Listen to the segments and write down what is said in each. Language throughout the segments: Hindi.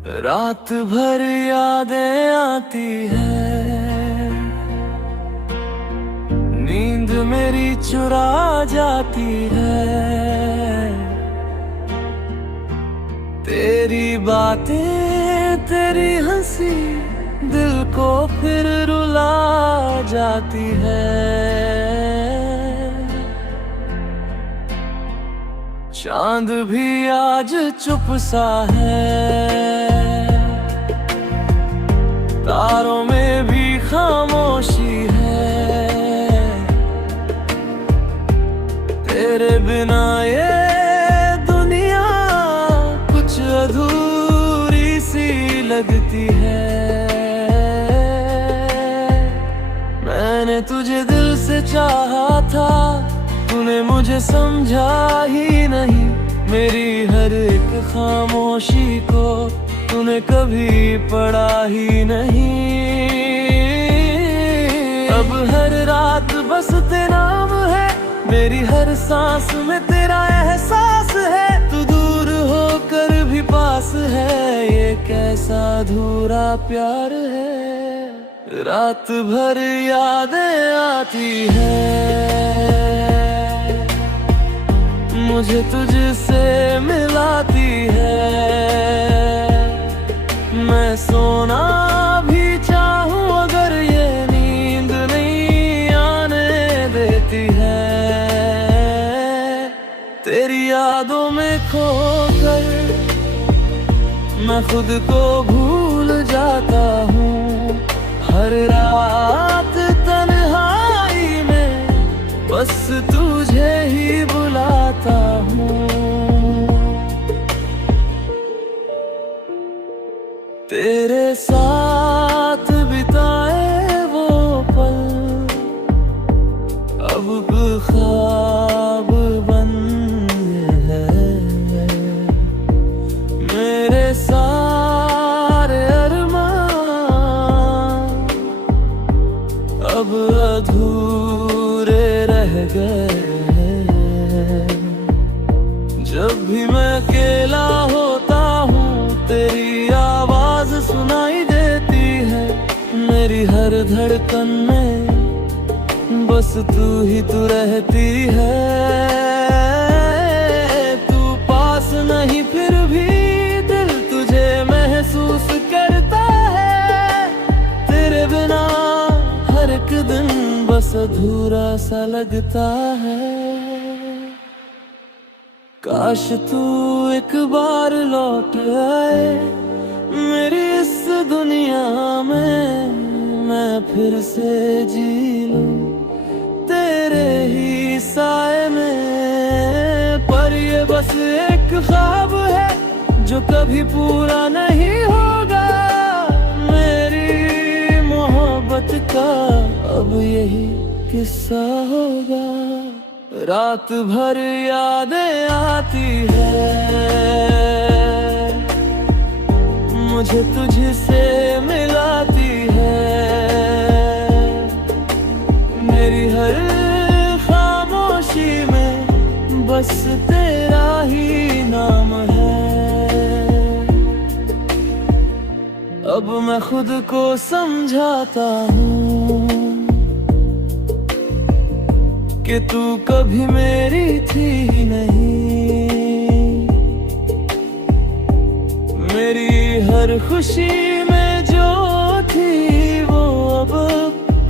रात भर यादें आती है, नींद मेरी चुरा जाती है। तेरी बातें तेरी हंसी दिल को फिर रुला जाती है। चांद भी आज चुप सा है, तारों में भी खामोशी है। तेरे बिना ये दुनिया कुछ अधूरी सी लगती है। मैंने तुझे दिल से चाहा था, तूने मुझे समझा ही नहीं। मेरी हर एक खामोशी को तूने कभी पढ़ा ही नहीं। अब हर रात बस तेरा नाम है, मेरी हर सांस में तेरा एहसास है। तू दूर होकर भी पास है, ये कैसा अधूरा प्यार है। रात भर यादें आती है, मुझे तुझसे मिलाती है। मैं सोना भी चाहूं अगर ये नींद नहीं आने देती है। तेरी यादों में खोकर मैं खुद को भूल जाता हूँ। हर रात तन्हाई में बस तुझे ही बुलाता हूँ। तेरे साथ बिताए वो पल अब ख्वाब बन है। मेरे सारे अरमान अब अधूरे रह गए। जब भी मैं अकेला होता हूँ, तेरी आवाज सुनाई देती है। मेरी हर धड़कन में बस तू रहती है। तू पास नहीं फिर भी दिल तुझे महसूस करता है। तेरे बिना हर एक दिन बस अधूरा सा लगता है। काश तू एक बार लौट आए मेरी इस दुनिया में, मैं फिर से जी लूं तेरे ही साए में। पर ये बस एक ख्वाब है जो कभी पूरा नहीं होगा। मेरी मोहब्बत का अब यही किस्सा होगा। रात भर यादें आती है, मुझे तुझसे मिलाती है। मेरी हर खामोशी में बस तेरा ही नाम है। अब मैं खुद को समझाता हूँ कि तू कभी मेरी थी नहीं। मेरी हर खुशी में जो थी वो अब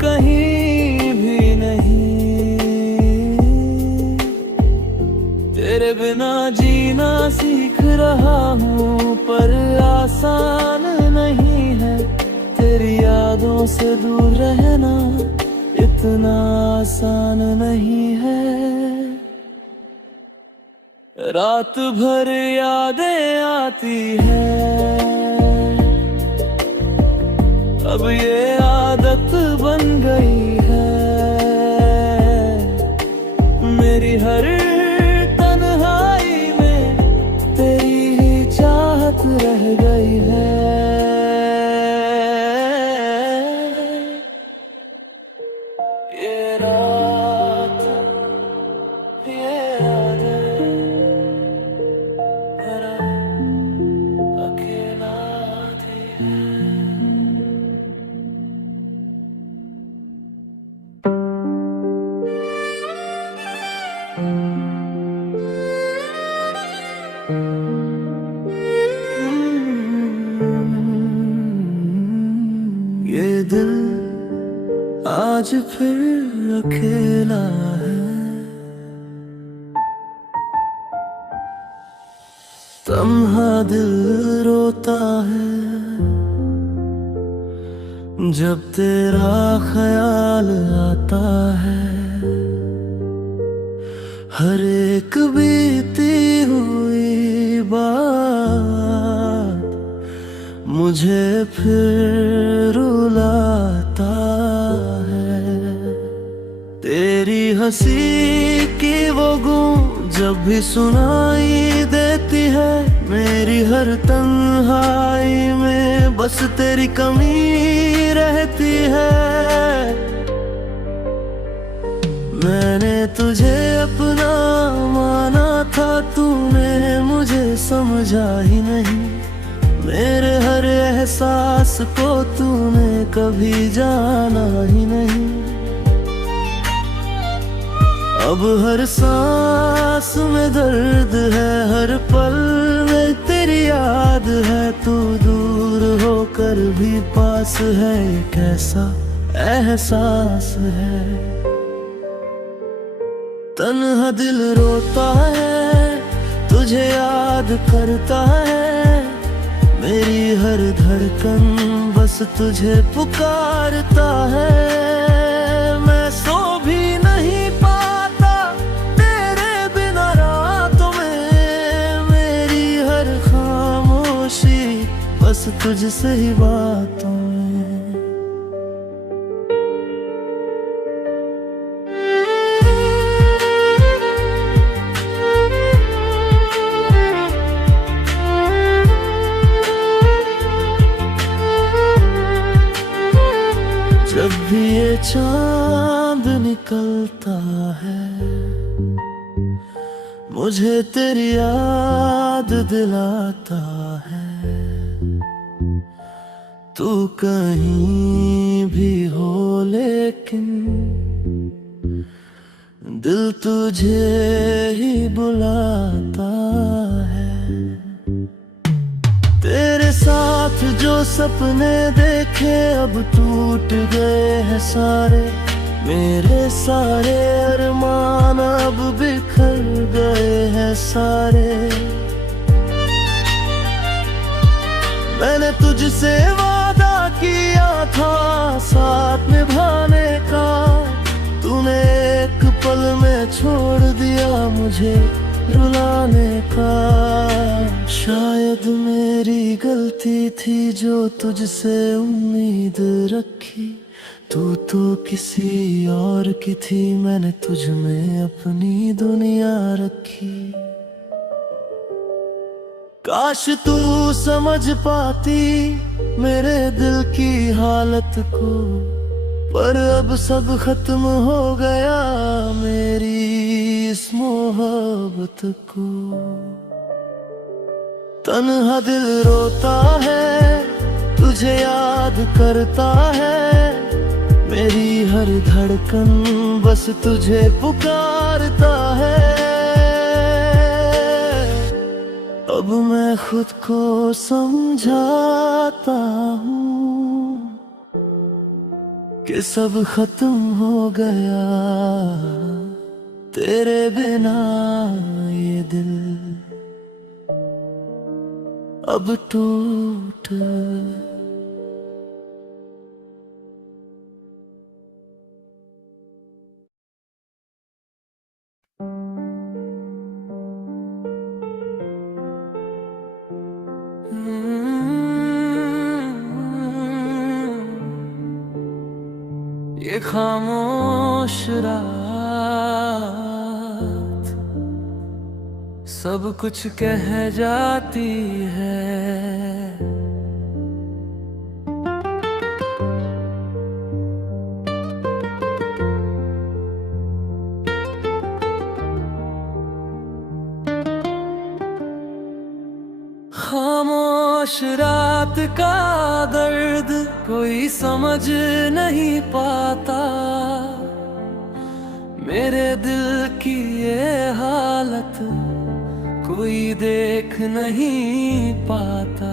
कहीं भी नहीं। तेरे बिना जीना सीख रहा हूँ पर आसान नहीं है। तेरी यादों से दूर रहना इतना आसान नहीं है। रात भर यादें आती है, अब ये आदत बन गई है। मेरी हर तन्हाई में तेरी ही चाहत रह गई है। ये रात ये यादें भरा अकेला ये दिल आज फिर अकेला है, तन्हा दिल रोता है जब तेरा ख्याल आता है। हर एक बीती हुई बात मुझे फिर रुलाता है। तेरी हंसी की वो गूंज जब भी सुनाई देती है, मेरी हर तन्हाई में बस तेरी कमी रहती है। मैंने तुझे अपना माना था, तूने मुझे समझा ही नहीं। मेरे हर एहसास को तूने कभी जाना ही नहीं। अब हर सांस में दर्द है, हर पल में तेरी याद है। तू दूर होकर भी पास है, ये कैसा एहसास है। तन्हा दिल रोता है, तुझे याद करता है। मेरी हर धड़कन बस तुझे पुकारता है। मैं सो भी नहीं पाता तेरे बिना रातों में। मेरी हर खामोशी बस तुझसे ही बातों में। जब भी ये चांद निकलता है, मुझे तेरी याद दिलाता है। तू कहीं भी हो लेकिन दिल तुझे ही बुलाता है। तेरे साथ जो सपने देखे अब टूट गए हैं सारे। मेरे सारे अरमान अब बिखर गए हैं सारे। मैंने तुझसे वादा किया था साथ निभाने का। तूने एक पल में छोड़ दिया मुझे रुलाने का। शायद मेरी गलती थी जो तुझसे उम्मीद रखी। तू तो किसी और की थी, मैंने तुझ में अपनी दुनिया रखी। काश तू समझ पाती मेरे दिल की हालत को, पर अब सब खत्म हो गया मेरी इस मोहब्बत को। तन्हा दिल रोता है, तुझे याद करता है। मेरी हर धड़कन बस तुझे पुकारता है। अब मैं खुद को समझाता हूँ कि सब खत्म हो गया तेरे बिना। ये दिल अब टूट ये खामोश रात सब कुछ कह जाती है। खामोश रात का दर्द कोई समझ नहीं पाता। मेरे दिल की ये हालत कोई देख नहीं पाता।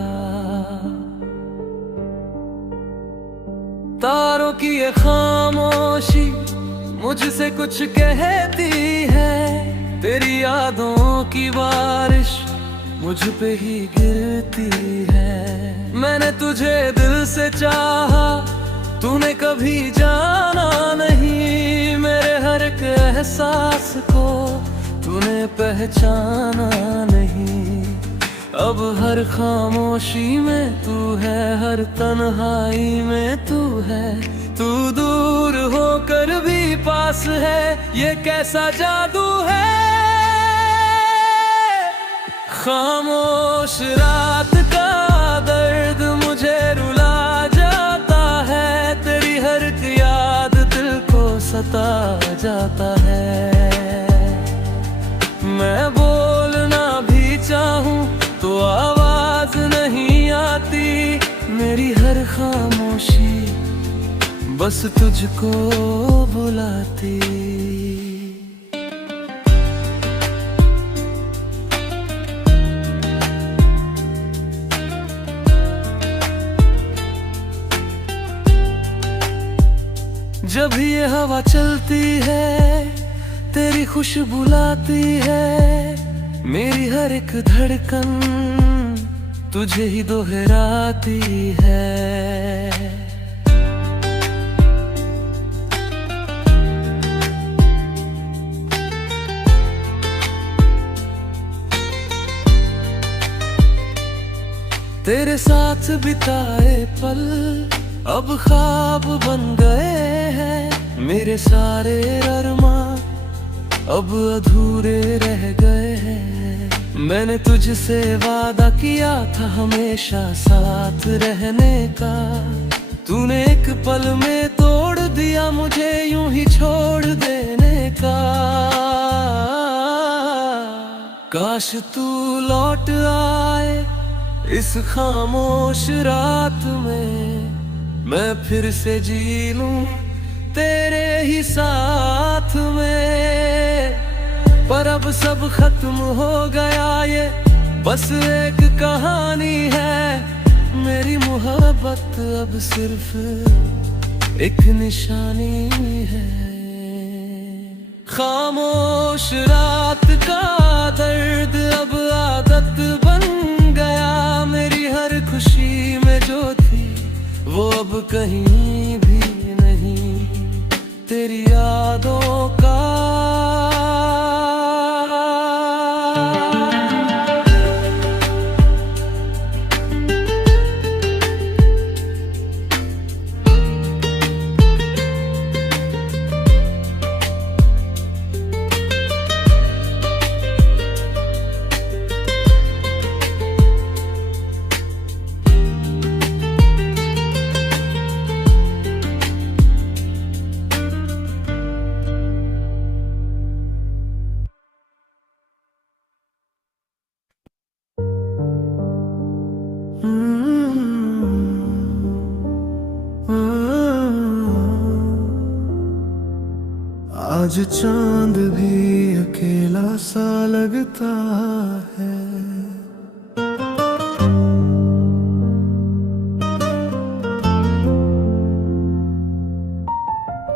तारों की ये खामोशी मुझसे कुछ कहती है, तेरी यादों की बारिश मुझ पे ही गिरती है। मैंने तुझे दिल से चाहा, तूने कभी जाना नहीं, मेरे हर एक एहसास को तूने पहचाना नहीं। अब हर खामोशी में तू है, हर तन्हाई में तू है, तू दूर होकर भी पास है, ये कैसा जादू है। खामोश रात का दर्द मुझे रुला जाता है, तेरी हर एक याद दिल को सता जाता है। मैं बोलना भी चाहूं तो आवाज नहीं आती, मेरी हर खामोशी बस तुझको बुलाती। जब ये हवा चलती है, तेरी खुशबू लाती है, मेरी हर एक धड़कन तुझे ही दोहराती है। तेरे साथ बिताए पल अब ख्वाब बन गए हैं, मेरे सारे अरमां अब अधूरे रह गए हैं। मैंने तुझसे वादा किया था हमेशा साथ रहने का, तूने एक पल में तोड़ दिया मुझे यूं ही छोड़ देने का। काश तू लौट आए इस खामोश रात में, मैं फिर से जी लूं तेरे ही साथ में। पर अब सब खत्म हो गया, ये बस एक कहानी है, मेरी मोहब्बत अब सिर्फ एक निशानी है। खामोश रात का दर्द अब आदत बन गया, मेरी हर खुशी में जो थी वो अब कहीं भी नहीं, तेरी यादों का। आज चांद भी अकेला सा लगता है,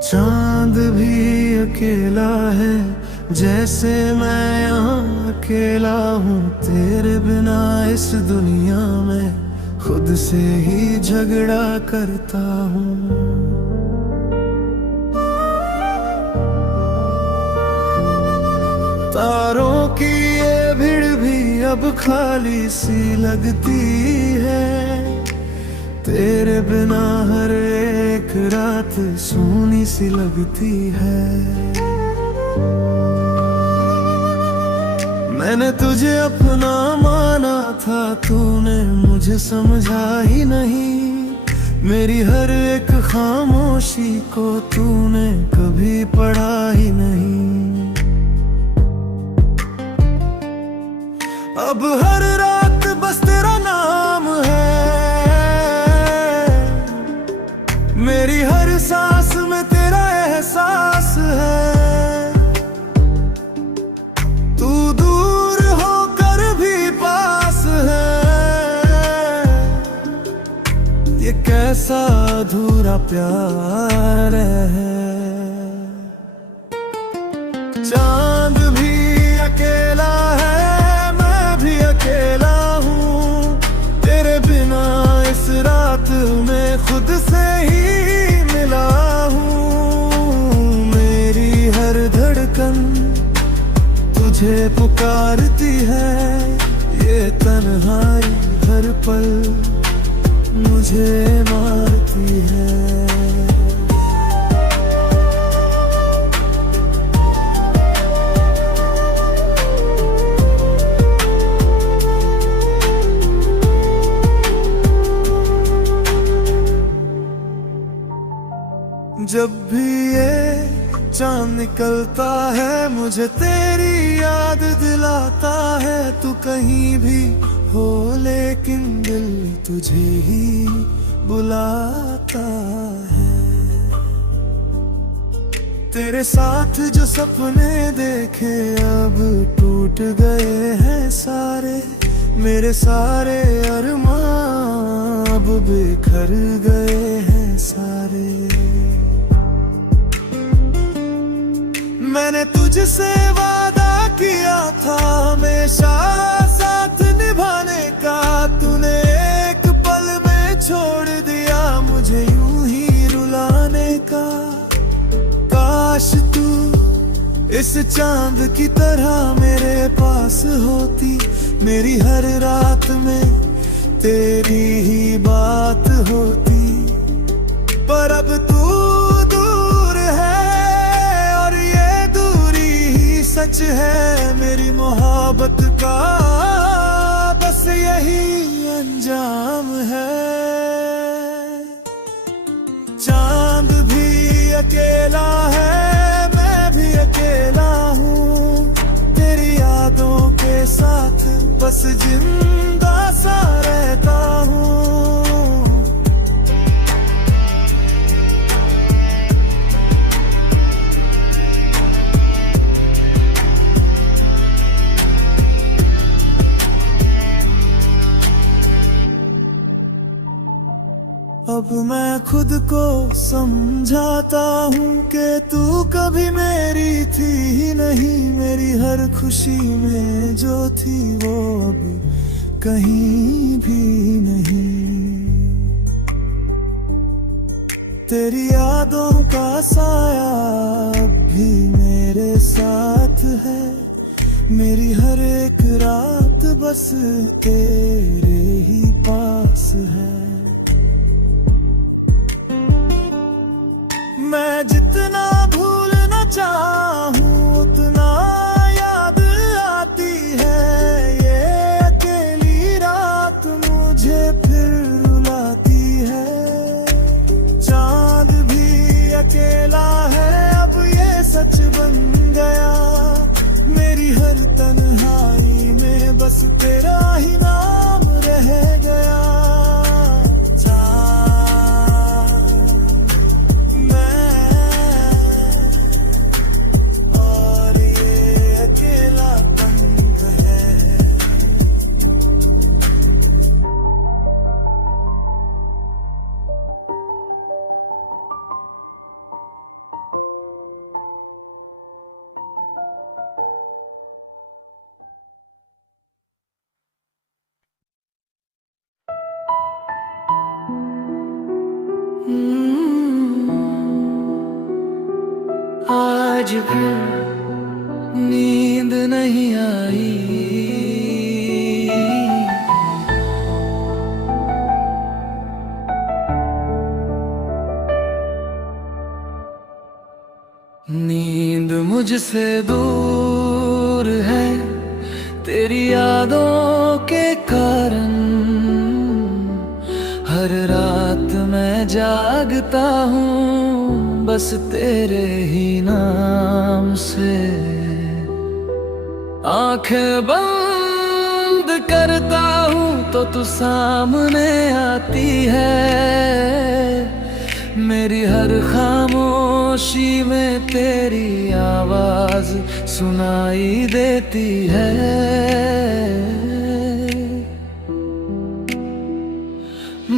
चांद भी अकेला है, जैसे मैं यहाँ अकेला हूँ। तेरे बिना इस दुनिया में खुद से ही झगड़ा करता हूँ। तारों की ये भीड़ भी अब खाली सी लगती है, तेरे बिना हर एक रात सूनी सी लगती है। मैंने तुझे अपना माना था, तूने मुझे समझा ही नहीं, मेरी हर एक खामोशी को तूने कभी पढ़ा ही नहीं। अब हर रात बस तेरा नाम है, मेरी हर सांस में तेरा एहसास है। तू दूर होकर झूठा प्यार है। चांद भी अकेला है, मैं भी अकेला हूँ, तेरे बिना इस रात में खुद से ही मिला हूँ। मेरी हर धड़कन तुझे पुकारती है, ये तन्हाई हर पल मुझे मारती है। जब भी ये चांद निकलता है, मुझे तेरी याद दिलाता है। तू कहीं भी हो लेकिन दिल तुझे ही बुलाता है। तेरे साथ जो सपने देखे अब टूट गए हैं सारे, मेरे सारे अरमान अब बिखर गए हैं सारे। मैंने तुझसे वादा किया था हमेशा साथ निभाने का, तूने एक पल में छोड़ दिया मुझे यूं ही रुलाने का। काश तू इस चांद की तरह मेरे पास होती, मेरी हर रात में तेरी ही बात होती। पर अब तू दूर है और ये दूरी ही सच है मेरी मोहब्बत का, बस यही अंजाम है। चांद भी अकेला है, मैं भी अकेला हूँ, तेरी यादों के साथ बस जिंदा सा रहता हूँ। अब मैं खुद को समझाता हूँ कि तू कभी मेरी थी ही नहीं। मेरी हर खुशी में जो थी वो अब कहीं भी नहीं। तेरी यादों का साया अब भी मेरे साथ है, मेरी हर एक रात बस तेरे ही पास है। मैं जितना भूलना चाहूँ उतना याद आती है, ये अकेली रात मुझे फिर रुलाती है। चांद भी अकेला है, अब ये सच बन गया, मेरी हर तन्हाई में बस तेरा ही नाम रह गया। आज भी नींद नहीं आई, नींद मुझसे दूर है तेरी यादों के कारण। हर रात मैं जागता हूँ बस तेरे ही नाम से। आंखें बंद करता हूँ तो तू सामने आती है, मेरी हर खामोशी में तेरी आवाज सुनाई देती है।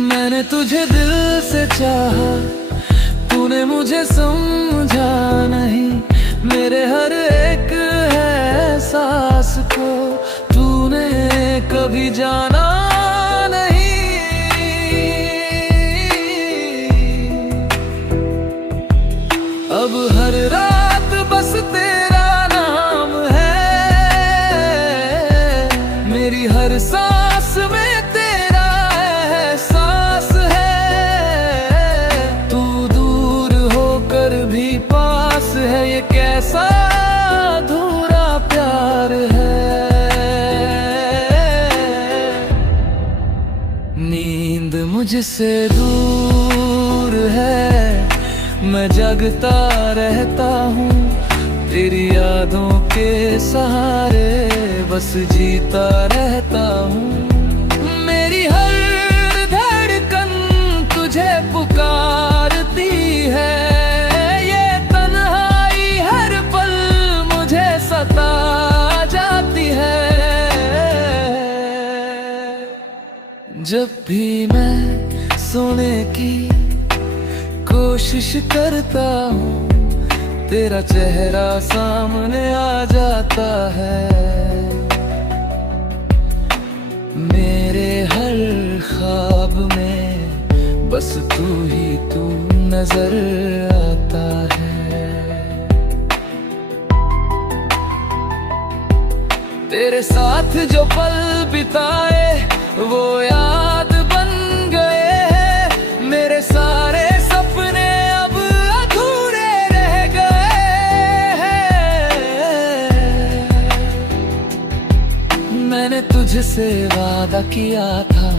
मैंने तुझे दिल से चाहा तूने मुझे समझा नहीं, मेरे हर एक एहसास को तूने कभी जाना नहीं। अब हर रात बस तेरा नाम है, मेरी हर सांस में तेरा एहसास है। तू दूर होकर भी पास है, ये कैसा अधूरा प्यार है। नींद मुझसे दूर है, मैं जगता रहता हूँ तेरी यादों के सहारे, बस जीता रहता हूँ। मेरी हर धड़कन तुझे पुकारती है, ये तन्हाई हर पल मुझे सता जाती है। जब भी मैं सोने की कोशिश करता हूँ, तेरा चेहरा सामने आ जाता है। मेरे हर ख्वाब में बस तू ही तू नजर आता है। तेरे साथ जो पल बिताए वो याद बन गए हैं, मेरे सारे सपने अब अधूरे रह गए हैं। मैंने तुझसे वादा किया था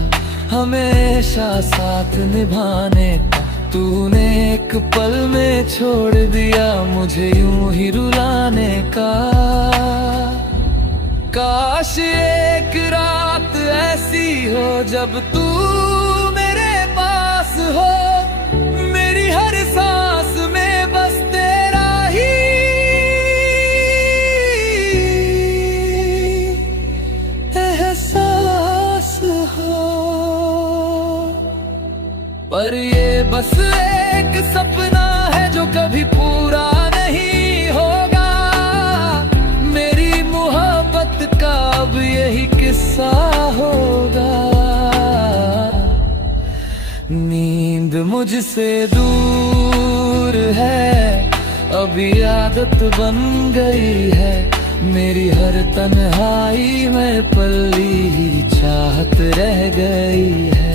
हमेशा साथ निभाने का, तूने एक पल में छोड़ दिया मुझे यूं ही रुलाने का। काश एक रात ऐसी हो जब तू मेरे पास हो, मेरी हर सांस में बस तेरा ही एहसास हो। पर ये बस एक सपना है जो कभी पूरा नहीं होगा, मेरी मोहब्बत का अब यही किस्सा होगा। नींद मुझसे दूर है, अभी आदत बन गई है, मेरी हर तन्हाई में पली ही चाहत रह गई है।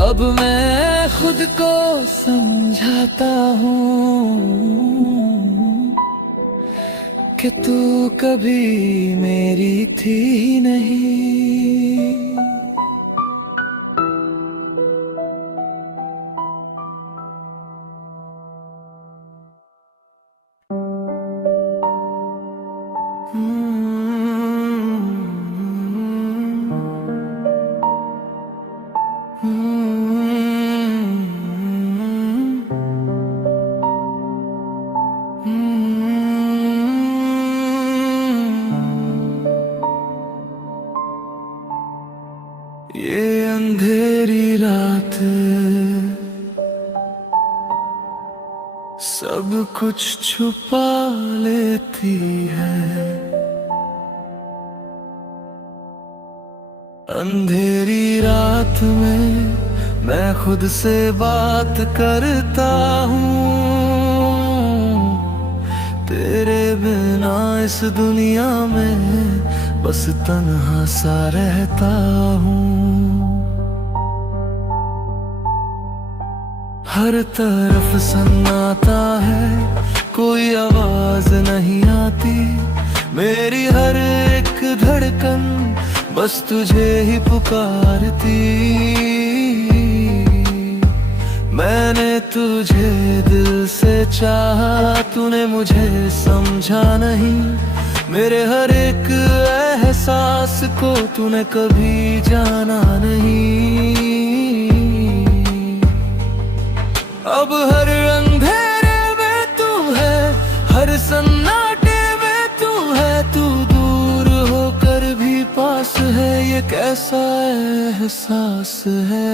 अब मैं खुद को समझाता हूँ कि तू कभी मेरी थी नहीं। ये अंधेरी रात सब कुछ छुपा लेती है। अंधेरी रात में मैं खुद से बात करता हूँ, तेरे बिना इस दुनिया में बस तन्हा सा रहता हूँ। हर तरफ सन्नाटा है, कोई आवाज नहीं आती, मेरी हर एक धड़कन बस तुझे ही पुकारती। मैंने तुझे दिल से चाहा, तूने मुझे समझा नहीं, मेरे हर एक एहसास को तूने कभी जाना नहीं। अब हर अंधेरे में तू है, हर सन्नाटे कैसा एहसास है।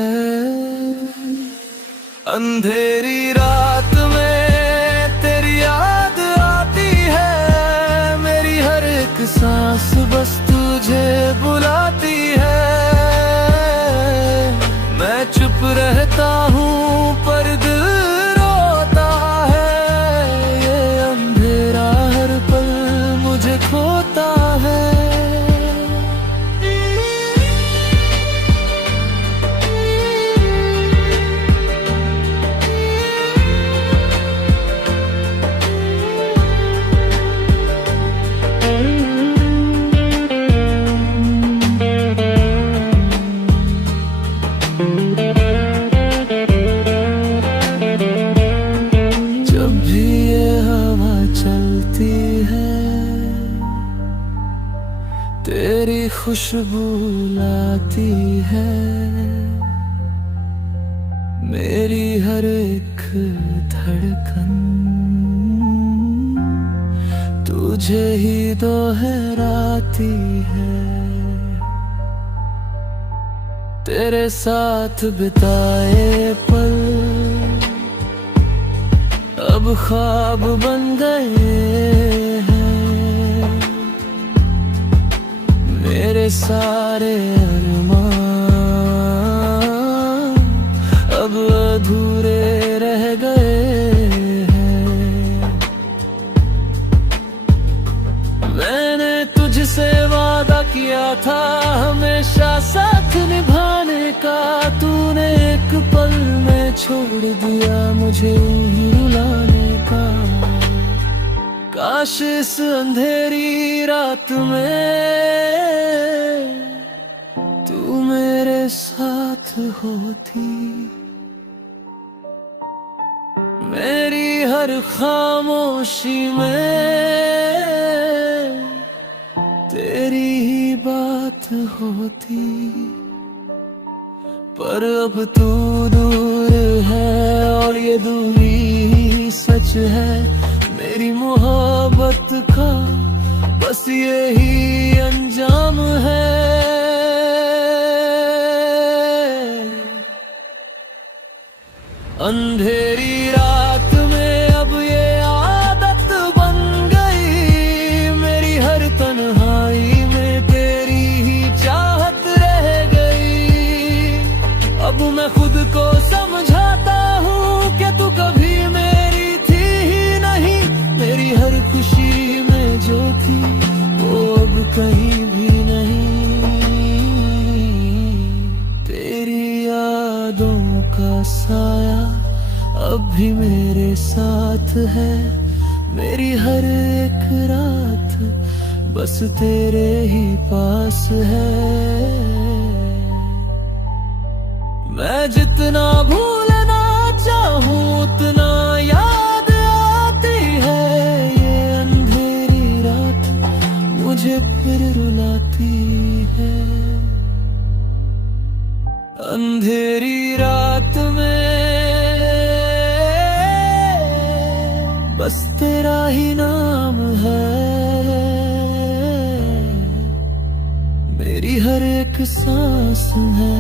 अंधेरी रात में तेरी याद आती है, मेरी हर एक सांस बस तुझे बुलाती है। मैं चुप रहता हूँ पर दिल रोता है, ये अंधेरा हर पल मुझे खोता है। जब भी ये हवा चलती है, तेरी खुशबू लाती है। मेरी हर एक धड़कन तुझे ही दोहराती है। तेरे साथ बिताए पल अब ख्वाब बन गए हैं। मेरे सारे अरमान अब अधूरे रह गए हैं। मैंने तुझसे वादा किया था हमेशा साथ निभाने का, तूने एक पल में छोड़ दिया मुझे यूं रुलाने का। काश इस अंधेरी रात में तू मेरे साथ होती, मेरी हर खामोशी में तेरी ही बात होती। पर अब तू दूर है और ये दूरी सच है। मेरी मोहब्बत का बस यही अंजाम है। अंधेरी रात में अब ये आदत बन गई, मेरी हर तन्हाई में तेरी ही चाहत रह गई। अब मैं खुद को समझाता हूँ कि तू कभी मेरी थी ही नहीं। मेरी हर खुशी में जो थी वो अब कहीं भी नहीं। तेरी यादों का साया अब भी मेरे साथ है। मेरी हर एक रात बस तेरे ही पास है। मैं जितना भूलना चाहूँ उतना याद आती है। ये अंधेरी रात मुझे फिर रुलाती है। अंधेरी रात में बस तेरा ही नाम है। मेरी हर एक सांस है,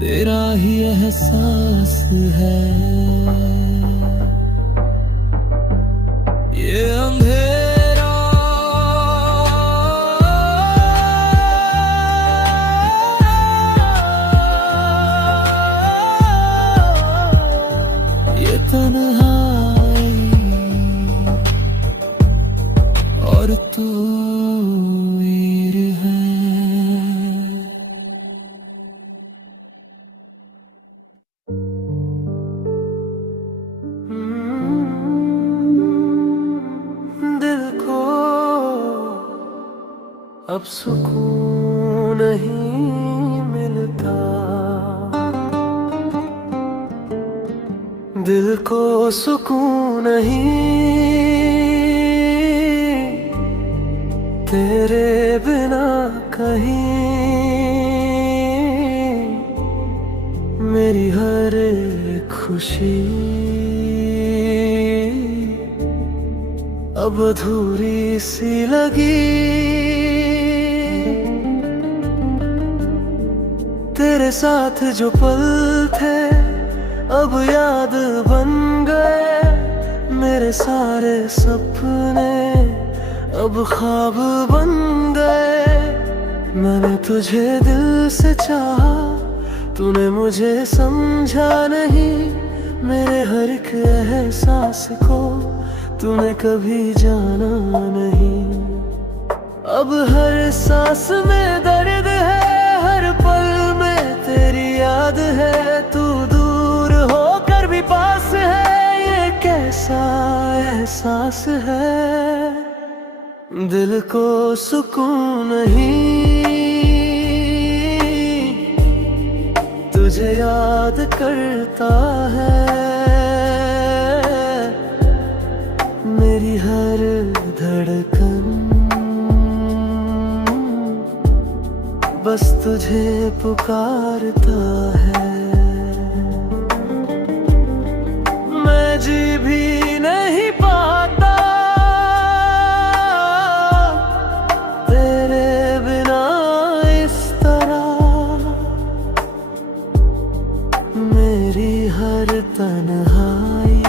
तेरा ही एहसास है। ये अंधेरा ये तन्हाई और तू है। दिल को अब सुकून नहीं मिलता, दिल को सुकून नहीं तेरे बिना कहीं। मेरी हर खुशी अब अधूरी सी लगी। तेरे साथ जो पल थे अब याद बन गए, मेरे सारे सपने अब ख्वाब बन गए। मैंने तुझे दिल से चाहा, तूने मुझे समझा नहीं, मेरे हर एक एहसास को तूने कभी जाना नहीं। अब हर सांस में दर्द है, हर पल में तेरी याद है, तू दूर होकर भी पास है, ये कैसा एहसास है। दिल को सुकून नहीं, तुझे याद करता है, मेरी हर धड़कन बस तुझे पुकारता है। मैं जी भी नहीं पाता तेरे बिना इस तरह, मेरी हर तन्हाई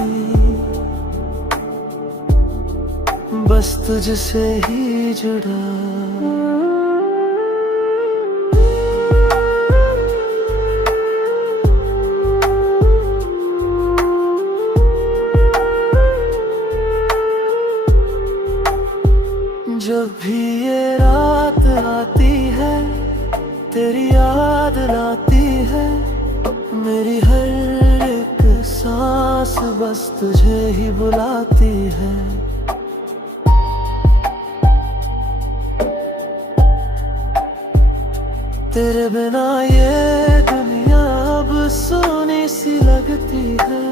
बस तुझसे ही जुड़ा। जब भी ये रात आती है, तेरी याद लाती है, मेरी हर एक सांस बस तुझे ही बुलाती है। तेरे बिना ये दुनिया अब सूनी सी लगती है,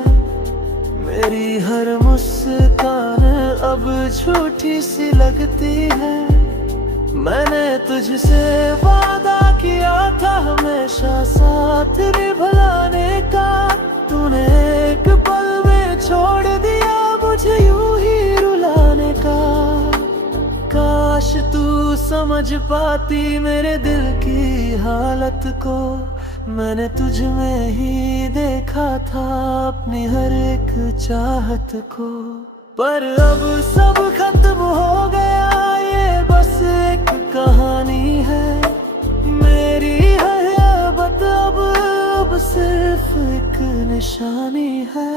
मेरी हर मुस्कान अब झूठी सी लगती है। मैंने तुझसे वादा किया था हमेशा साथ निभाने का, तूने एक पल में छोड़ दिया मुझे यूं ही रुलाने का। काश तू समझ पाती मेरे दिल की हालत को, मैंने तुझ में ही देखा था अपनी हर एक चाहत को। पर अब सब खत्म हो गया, ये बस एक कहानी है, मेरी हयाबत अब सिर्फ एक निशानी है।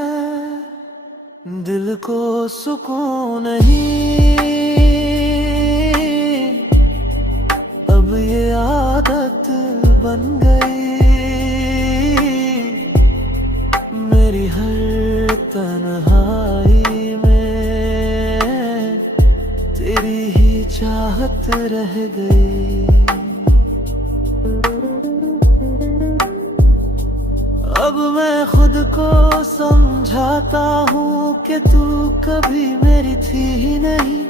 दिल को सुकून नहीं, अब ये आदत बन गई, मेरी हर तन्हाई में तेरी ही चाहत रह गई। अब मैं खुद को समझाता हूँ कि तू कभी मेरी थी ही नहीं,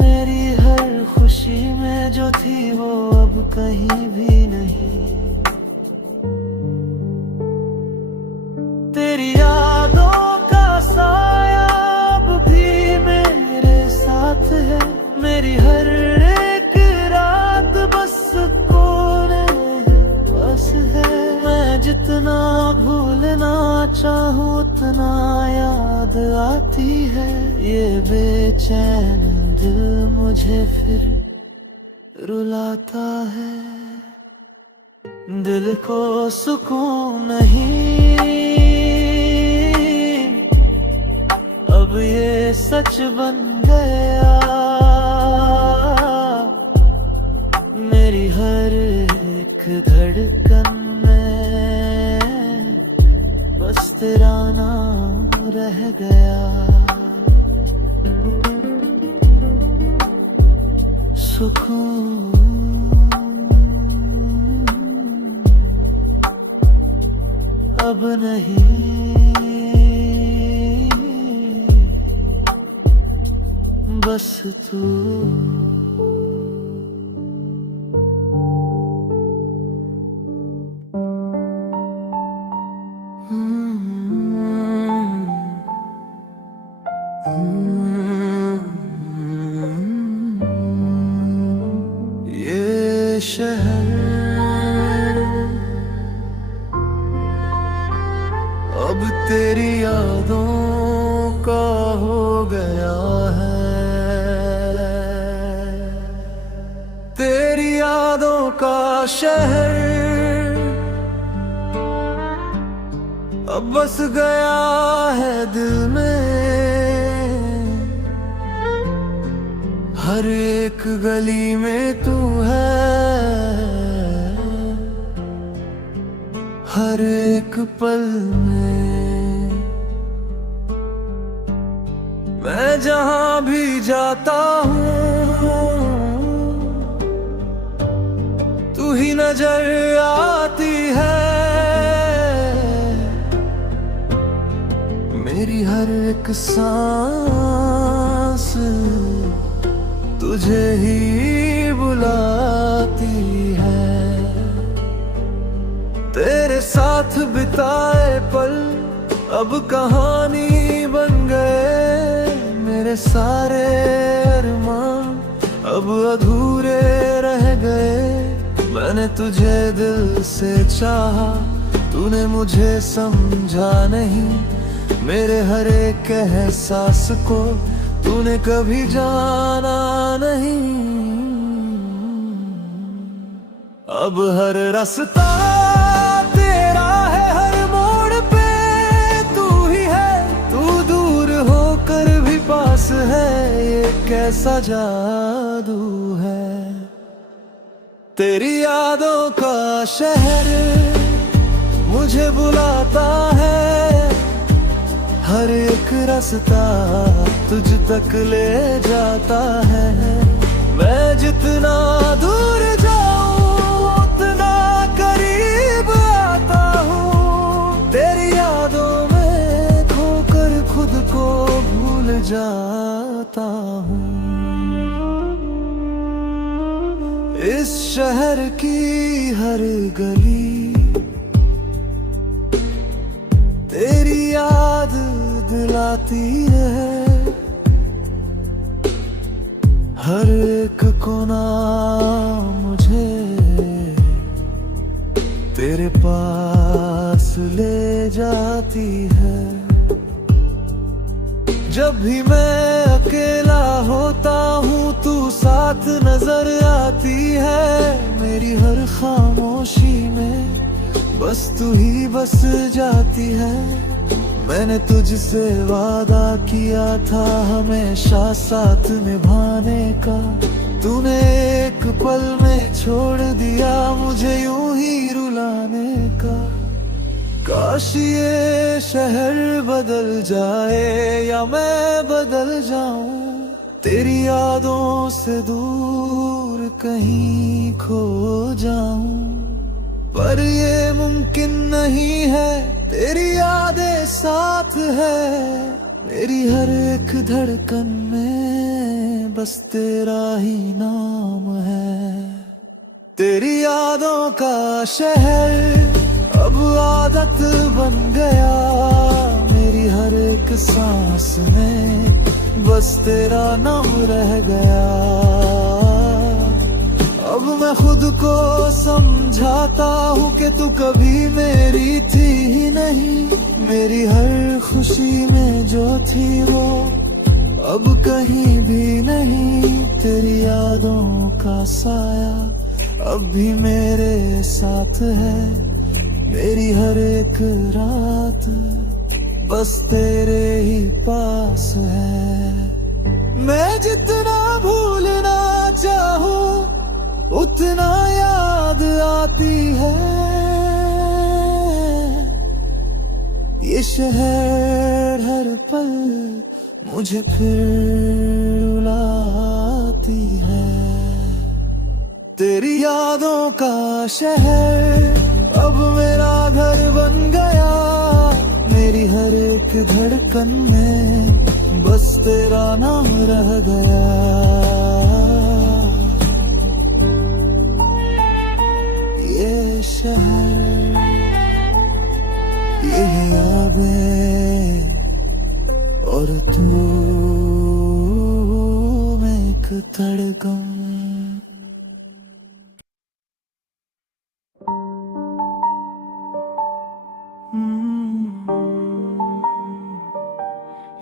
मेरी हर खुशी में जो थी वो अब कहीं भी नहीं। तेरी यादों का साया अब भी मेरे साथ है, मेरी हर एक रात बस कोने बस है। मैं जितना भूलना चाहूँ उतना याद आती है, ये बेचैन दिल मुझे फिर रुलाता है। दिल को सुकून नहीं, अब ये सच बन गया, मेरी हर एक धड़कन में बस तेरा नाम रह गया। सुकून अब नहीं, बस तू ये शहर अब तेरी यादों का हो गया है, तेरी यादों का शहर अब बस गया है दिल में। हर एक गली में तू है, हर एक पल में। मैं जहां भी जाता हूँ तू ही नजर आती है। मेरी हर एक सांस तुझे ही बुलाती है। तेरे साथ बिताए पल अब कहानी बन गए। मेरे सारे अरमान अब अधूरे रह गए। मैंने तुझे दिल से चाहा, तूने मुझे समझा नहीं। मेरे हर एक एहसास को तूने कभी जाना नहीं। अब हर रास्ता तेरा है, हर मोड़ पे तू ही है। तू दूर होकर भी पास है, ये कैसा जादू है। तेरी यादों का शहर मुझे बुलाता है। हर एक रास्ता तुझ तक ले जाता है। मैं जितना दूर जाऊं उतना करीब आता हूँ। तेरी यादों में खोकर खुद को भूल जाता हूँ। इस शहर की हर गली तेरी याद दिलाती है। हर एक कोना मुझे तेरे पास ले जाती है। जब भी मैं अकेला होता हूँ तू साथ नजर आती है। मेरी हर खामोशी में बस तू ही बस जाती है। मैंने तुझसे वादा किया था हमेशा साथ निभाने का। तूने एक पल में छोड़ दिया मुझे यूं ही रुलाने का। काश ये शहर बदल जाए या मैं बदल जाऊं। तेरी यादों से दूर कहीं खो जाऊं। पर ये मुमकिन नहीं है, तेरी यादें साथ है। मेरी हर एक धड़कन में बस तेरा ही नाम है। तेरी यादों का शहर अब आदत बन गया। मेरी हर एक सांस में बस तेरा नाम रह गया। अब मैं खुद को समझाता हूँ कि तू कभी मेरी थी ही नहीं। मेरी हर खुशी में जो थी वो अब कहीं भी नहीं। तेरी यादों का साया अब भी मेरे साथ है। मेरी हर एक रात बस तेरे ही पास है। मैं जितना भूलना चाहूँ उतना याद आती है। ये शहर हर पल मुझे फिर रुलाती है। तेरी यादों का शहर अब मेरा घर बन गया। मेरी हर एक धड़कन में बस तेरा नाम रह गया। ये शहर, ये यादें और तू में एक धड़कन।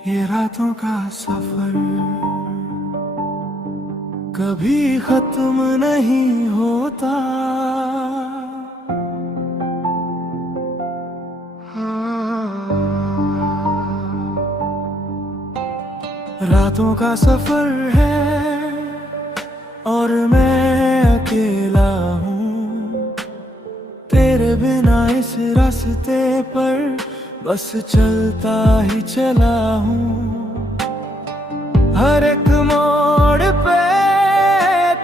ये रातों का सफर कभी खत्म नहीं होता। रातों का सफर है और मैं अकेला हूँ, तेरे बिना इस रास्ते पर बस चलता ही चला हूँ। हर एक मोड़ पे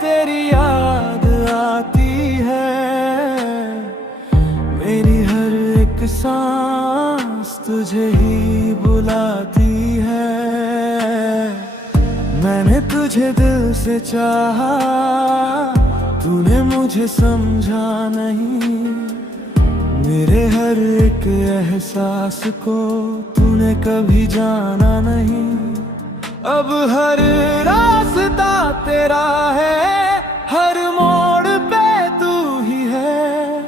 तेरी याद आती है, मेरी हर एक सांस तुझे ही बुलाती है। मैंने तुझे दिल से चाहा, तूने मुझे समझा नहीं। मेरे हर एक एहसास को तूने कभी जाना नहीं। अब हर रास्ता तेरा है, हर मोड़ पे तू ही है।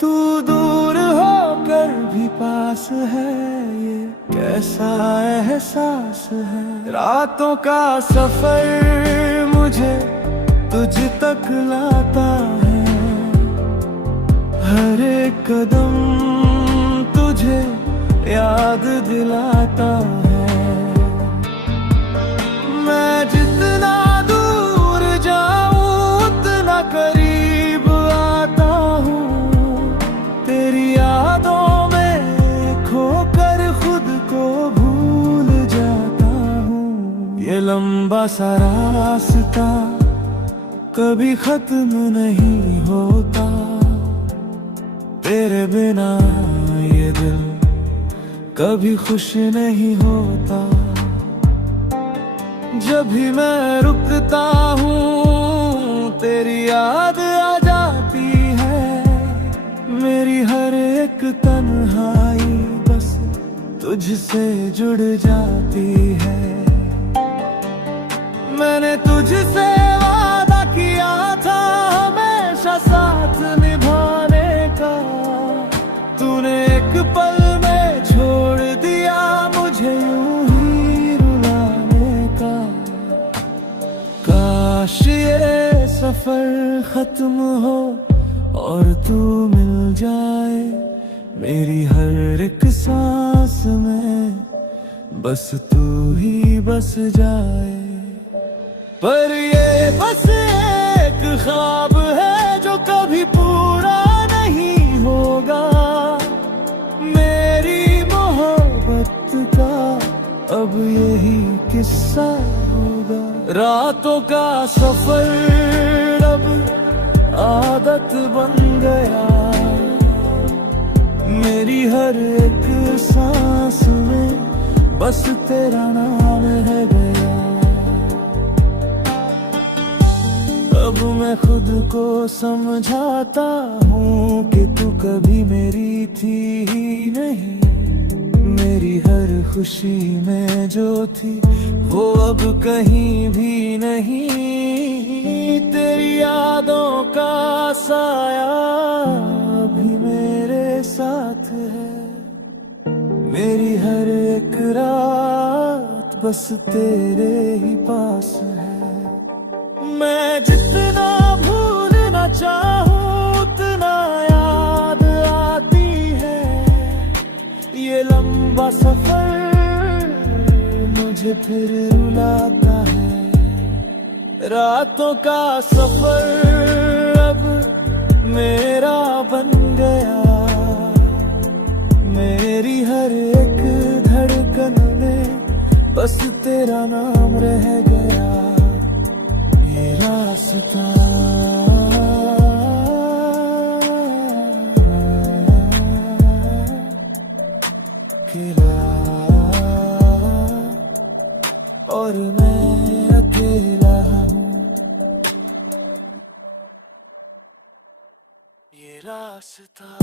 तू दूर होकर भी पास है, ये कैसा एहसास है। रातों का सफर मुझे तुझ तक लाता है, हर एक कदम तुझे याद दिलाता है। मैं जितना दूर जाऊं उतना करीब आता हूँ, तेरी यादों में खोकर खुद को भूल जाता हूँ। ये लंबा सा रास्ता कभी खत्म नहीं होता, तेरे बिना ये दिल कभी खुश नहीं होता। जब भी मैं रुकता हूँ तेरी याद आ जाती है, मेरी हर एक तन्हाई बस तुझसे जुड़ जाती है। मैंने तुझसे वादा किया था हमेशा साथ निभाने का, तूने एक पल में छोड़ दिया मुझे यूं ही रुलाने का। काश ये सफर खत्म हो और तू मिल जाए, मेरी हर एक सांस में बस तू ही बस जाए। पर ये बस एक ख्वाब है जो कभी पूरा नहीं होगा, मेरी मोहब्बत का अब यही किस्सा होगा। रातों का सफर अब आदत बन गया, मेरी हर एक सांस में बस तेरा नाम रह गया। अब मैं खुद को समझाता हूँ कि तू कभी मेरी थी ही नहीं। मेरी हर खुशी में जो थी वो अब कहीं भी नहीं। तेरी यादों का साया भी मेरे साथ है, मेरी हर एक रात बस तेरे ही पास है। मैं जितना भूलना चाहूं उतना याद आती है, ये लंबा सफर मुझे फिर रुलाता है। रातों का सफर अब मेरा बन गया, मेरी हर एक धड़कन में बस तेरा नाम रह गया। ये रास्ता अकेला और मैं अकेला हूँ, ये रास्ता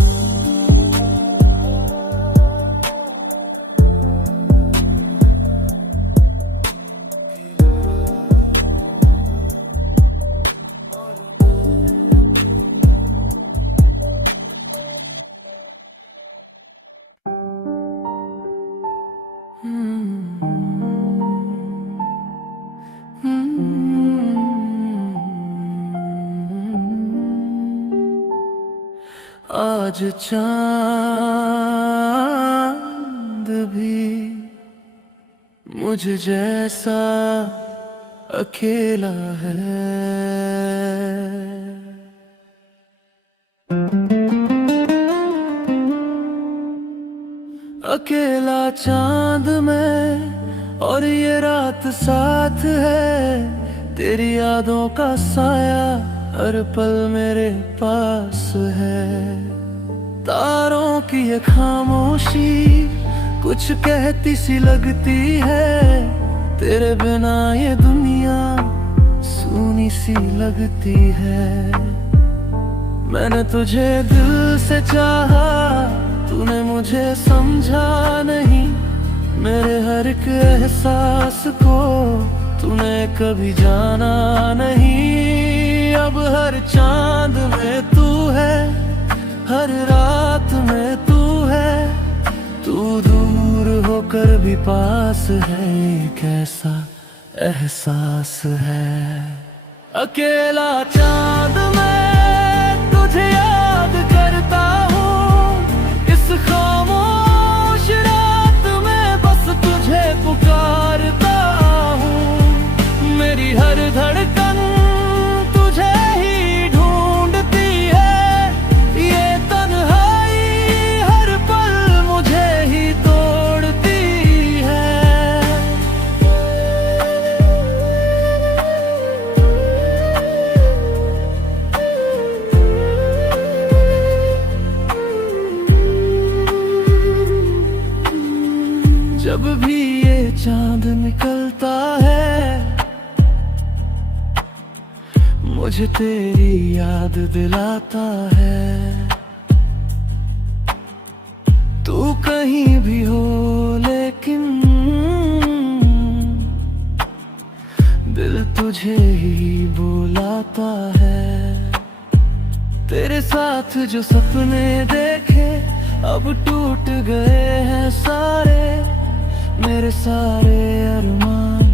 आज चांद भी मुझ जैसा अकेला है। अकेला चांद में और ये रात साथ है, तेरी यादों का साया हर पल मेरे पास है। तारों की ये खामोशी कुछ कहती सी लगती है, तेरे बिना ये दुनिया सूनी सी लगती है। मैंने तुझे दिल से चाहा, तूने मुझे समझा नहीं, मेरे हर एक एहसास को तूने कभी जाना नहीं। अब हर चांद में तू है, हर रात में तू है, तू दूर होकर भी पास है, कैसा एहसास है। अकेला चांद में तुझे याद करता हूँ, इस खामोश रात में बस तुझे पुकारता हूँ। मेरी हर धड़कन तुझे ही ढूंढती है, ये तन्हाई हर पल मुझे ही तोड़ती है। जब भी ये चांद निकलता है, मुझे तेरी याद दिलाता है। तू कहीं भी हो लेकिन दिल तुझे ही बुलाता है। तेरे साथ जो सपने देखे अब टूट गए हैं सारे, मेरे सारे अरमान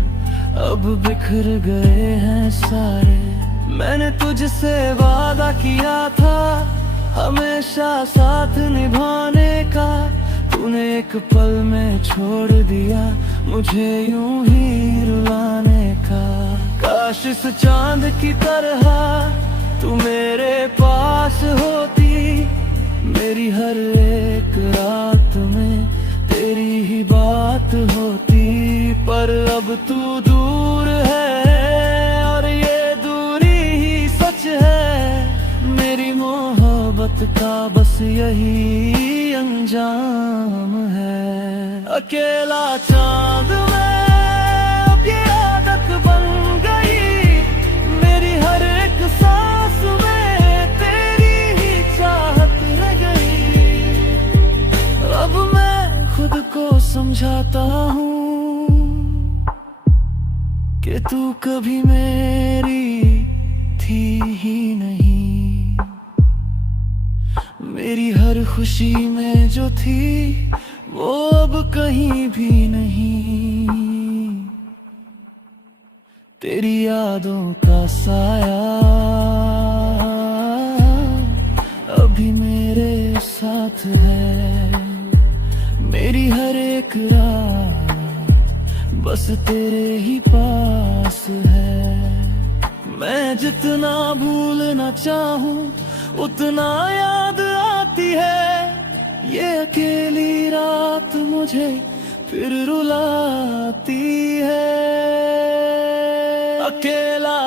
अब बिखर गए हैं सारे। मैंने तुझसे वादा किया था हमेशा साथ निभाने का, तूने एक पल में छोड़ दिया मुझे यूं ही रुलाने का। काश इस चांद की तरह तू मेरे पास होती, मेरी हर एक रात में तेरी ही बात होती। पर अब तू दूर है और ये दूरी ही सच है, मेरी मोहब्बत का बस यही अंजाम है। अकेला चांद में अब ये आदत बन गई, मेरी हर एक सांस में तेरी ही चाहत रह गई। अब मैं खुद को समझाता हूँ कि तू कभी मेरी थी ही नहीं, मेरी हर खुशी में जो थी वो अब कहीं भी नहीं। तेरी यादों का साया अभी मेरे साथ है, मेरी हर एक रात बस तेरे ही पास है। मैं जितना भूलना चाहूं उतना याद आती है, ये अकेली रात मुझे फिर रुलाती है। अकेला